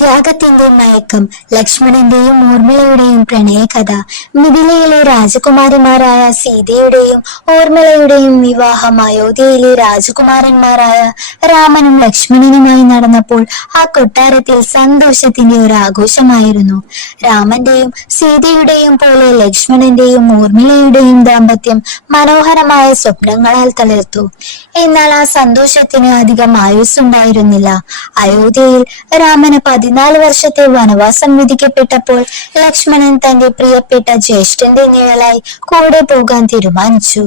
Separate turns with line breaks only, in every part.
ത്യാഗത്തിന്റെ മയക്കം ലക്ഷ്മണന്റെയും ഊർമിളയുടെയും പ്രണയകഥ മിഥിലയിലെ രാജകുമാരിമാരായ സീതയുടെയും ഊർമിളയുടെയും വിവാഹം അയോധ്യയിലെ രാജകുമാരന്മാരായ രാമനും ലക്ഷ്മണനുമായി നടന്നപ്പോൾ ആ കൊട്ടാരത്തിൽ സന്തോഷത്തിന്റെ ഒരു ആഘോഷമായിരുന്നു. രാമന്റെയും സീതയുടെയും പോലെ ലക്ഷ്മണന്റെയും ഊർമിളയുടെയും ദാമ്പത്യം മനോഹരമായ സ്വപ്നങ്ങളാൽ തളിർത്തു. എന്നാൽ ആ സന്തോഷത്തിന് അധികം ആയുസ് ഉണ്ടായിരുന്നില്ല അയോധ്യയിൽ രാമന് പതിനാല് വർഷത്തെ വനവാസം വിധിക്കപ്പെട്ടപ്പോൾ ലക്ഷ്മണൻ തന്റെ പ്രിയപ്പെട്ട ജ്യേഷ്ഠന്റെ നിഴലായി കൂടെ പോകാൻ തീരുമാനിച്ചു.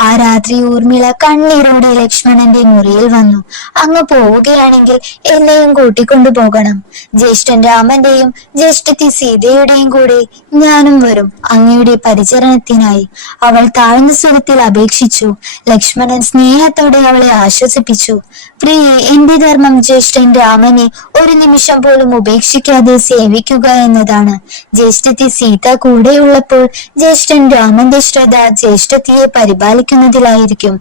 ആ രാത്രി ഊർമിള കണ്ണീരോടെ ലക്ഷ്മണന്റെ മുറിയിൽ വന്നു. അങ്ങ് പോവുകയാണെങ്കിൽ എന്നെയും കൂട്ടിക്കൊണ്ടു പോകണം. ജ്യേഷ്ഠൻ രാമന്റെയും ജ്യേഷ്ഠത്തി സീതയുടെയും കൂടെ ഞാനും വരും അങ്ങയുടെ പരിചരണത്തിനായി. അവൾ താഴ്ന്ന സ്വരത്തിൽ അപേക്ഷിച്ചു. ലക്ഷ്മണൻ സ്നേഹത്തോടെ അവളെ ആശ്വസിപ്പിച്ചു. പ്രിയെ എന്റെ ധർമ്മം ജ്യേഷ്ഠൻ രാമനെ ഒരു നിമിഷം പോലും ഉപേക്ഷിക്കാതെ സേവിക്കുക എന്നതാണ്. ജ്യേഷ്ഠത്തി സീത കൂടെയുള്ളപ്പോൾ ജ്യേഷ്ഠൻ രാമന്റെ ശ്രദ്ധ ജ്യേഷ്ഠത്തിയെ പരിപാലിക്കുന്നതിലായിരിക്കും.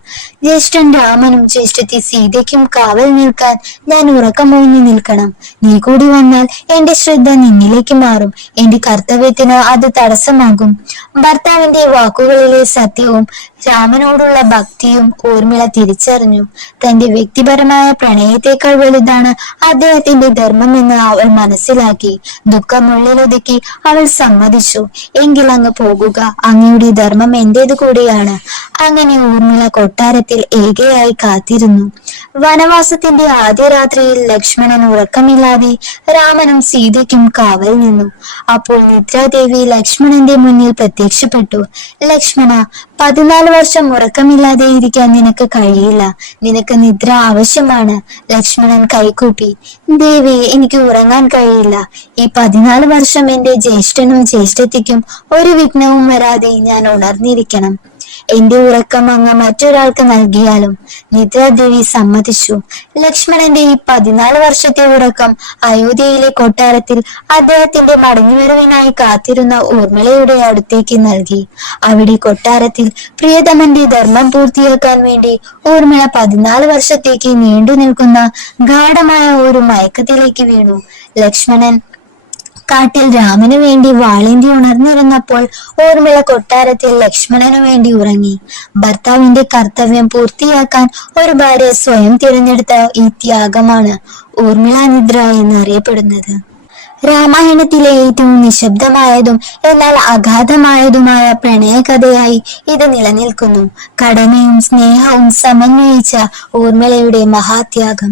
ജ്യേഷ്ഠൻ രാമനും ജ്യേഷ്ഠത്തി സീതയ്ക്കും കാവൽ നിൽക്കാൻ ഞാൻ ഉറക്കമൊഴിഞ്ഞു നിൽക്കണം. നീ കൂടി വന്നാൽ എന്റെ ശ്രദ്ധ നിന്നിലേക്ക് മാറും. എന്റെ കർത്തവ്യത്തിന് അത് തടസ്സമാകും. ഭർത്താവിന്റെ വാക്കുകളിലെ സത്യവും രാമനോടുള്ള ഭക്തിയും ഊർമിള തിരിച്ചറിഞ്ഞു. തന്റെ വ്യക്തിപരമായ പ്രണയത്തെക്കാൾ വലുതാണ് അദ്ദേഹത്തിന്റെ ധർമ്മമെന്ന് അവൾ മനസ്സിലാക്കി. ദുഃഖമുള്ളിലൊതുക്കി അവൾ സമ്മതിച്ചു. എങ്കിൽ അങ്ങ് പോകുക. അങ്ങയുടെ ധർമ്മം എന്റേത് കൂടിയാണ് അങ്ങനെ ഊർമിള കൊട്ടാരത്തിൽ ഏകയായി കാത്തിരുന്നു. വനവാസത്തിന്റെ ആദ്യ രാത്രിയിൽ ലക്ഷ്മണൻ ഉറക്കമില്ലാതെ രാമനും സീതയ്ക്കും കാവൽ നിന്നു. അപ്പോൾ നിദ്രാദേവി ലക്ഷ്മണന്റെ മുന്നിൽ പ്രത്യക്ഷപ്പെട്ടു. ലക്ഷ്മണ പതിനാല് വർഷം ഉറക്കമില്ലാതെ ഇരിക്കാൻ നിനക്ക് കഴിയില്ല. നിനക്ക് നിദ്ര ആവശ്യമാണ്. ലക്ഷ്മണൻ കൈകൂപ്പി ദേവി എനിക്ക് ഉറങ്ങാൻ കഴിയില്ല. ഈ പതിനാല് വർഷം എന്റെ ജ്യേഷ്ഠനും ജ്യേഷ്ഠത്തിക്കും ഒരു വിഘ്നവും വരാതെ ഞാൻ ഉണർന്നിരിക്കണം. എന്റെ ഉറക്കം അങ്ങ് മറ്റൊരാൾക്ക് നൽകിയാലും നിദ്രാദേവി സമ്മതിച്ചു. ലക്ഷ്മണന്റെ ഈ പതിനാല് വർഷത്തെ ഉറക്കം അയോധ്യയിലെ കൊട്ടാരത്തിൽ അദ്ദേഹത്തിന്റെ മടങ്ങിവരവിനായി കാത്തിരുന്ന ഊർമിളയുടെ അടുത്തേക്ക് നൽകി. അവിടെ കൊട്ടാരത്തിൽ പ്രിയതമന്റെ ധർമ്മം പൂർത്തിയാക്കാൻ വേണ്ടി ഊർമിള പതിനാല് വർഷത്തേക്ക് നീണ്ടു നിൽക്കുന്ന ഗാഠമായ ഒരു മയക്കത്തിലേക്ക് വീണു. ലക്ഷ്മണൻ കാട്ടിൽ രാമനു വേണ്ടി വാളേന്തി ഉണർന്നിരുന്നപ്പോൾ ഊർമിള കൊട്ടാരത്തിൽ ലക്ഷ്മണനു വേണ്ടി ഉറങ്ങി. ഭർത്താവിന്റെ കർത്തവ്യം പൂർത്തിയാക്കാൻ ഒരു ഭാര്യ സ്വയം തിരഞ്ഞെടുത്ത ഈ ത്യാഗമാണ് ഊർമിള നിദ്ര എന്നറിയപ്പെടുന്നത്. രാമായണത്തിലെ ഏറ്റവും നിശബ്ദമായതും എന്നാൽ അഗാധമായതുമായ പ്രണയകഥയായി ഇത് നിലനിൽക്കുന്നു. കടമയും സ്നേഹവും സമന്വയിച്ച ഊർമിളയുടെ മഹാത്യാഗം.